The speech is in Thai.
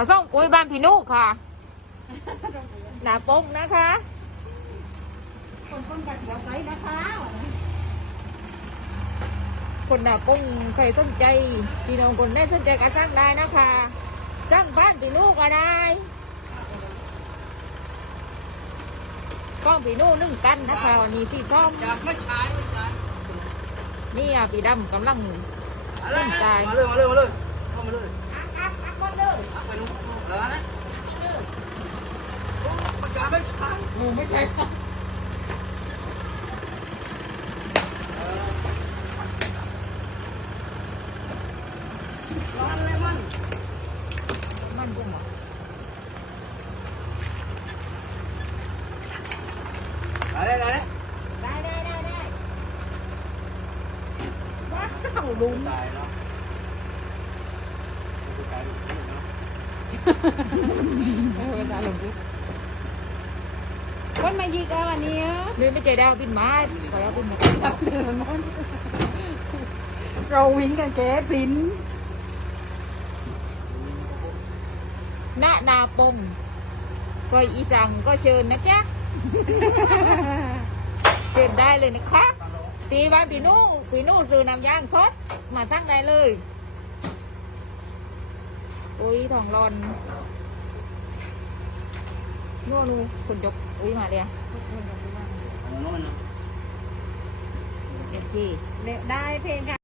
มาส่งปุ๋ยบ้านพี่นุค่ะหนาปงนะคะคนคนกัดหัวไซนะคะคนหนาปงใครสนใจพี่น้องคนได้สนใจก็สร้างได้นะคะสร้างบ้านพี่นุก็ได้ก้องพี่นุหนึ่งตันนะคะวันนี้พี่ส้มอยากไม่ใช้ไม่ใช้นี่อะพี่ดำกำลังอะไรสนใจมาเลยมาเลยมาเลยเข้ามาเลย อักอักอักคนเลย อักไปนู้นแล้วนะโอ้มันจะไม่ใช้หมูไม่ใช่ร้อนเลยมันมันกุ้งเหรออะไรอะไรได้ได้ได้ได้ว้าวลุงตายแล้วตายลูกเนาะเออได้ลุงดิ คนมายิกเอาอันเนี้ยนี่ไม่ใจดาวบินไม้ขอแล้วบินมาเราวิ่งกันแก๊ปลิ้นณนาปมก็อีสังก็เชิญนะจ๊ะเชิญได้เลยนะคะตีบ้านปีนู่ปีนู่ซื้อน้ำยางสดมาสั่งได้เลย อุ้ยทองรอน นู่นนู่นคนจบอุ้ยมาเลยอะเอาโน่นนะโอเคได้เพลงค่ะ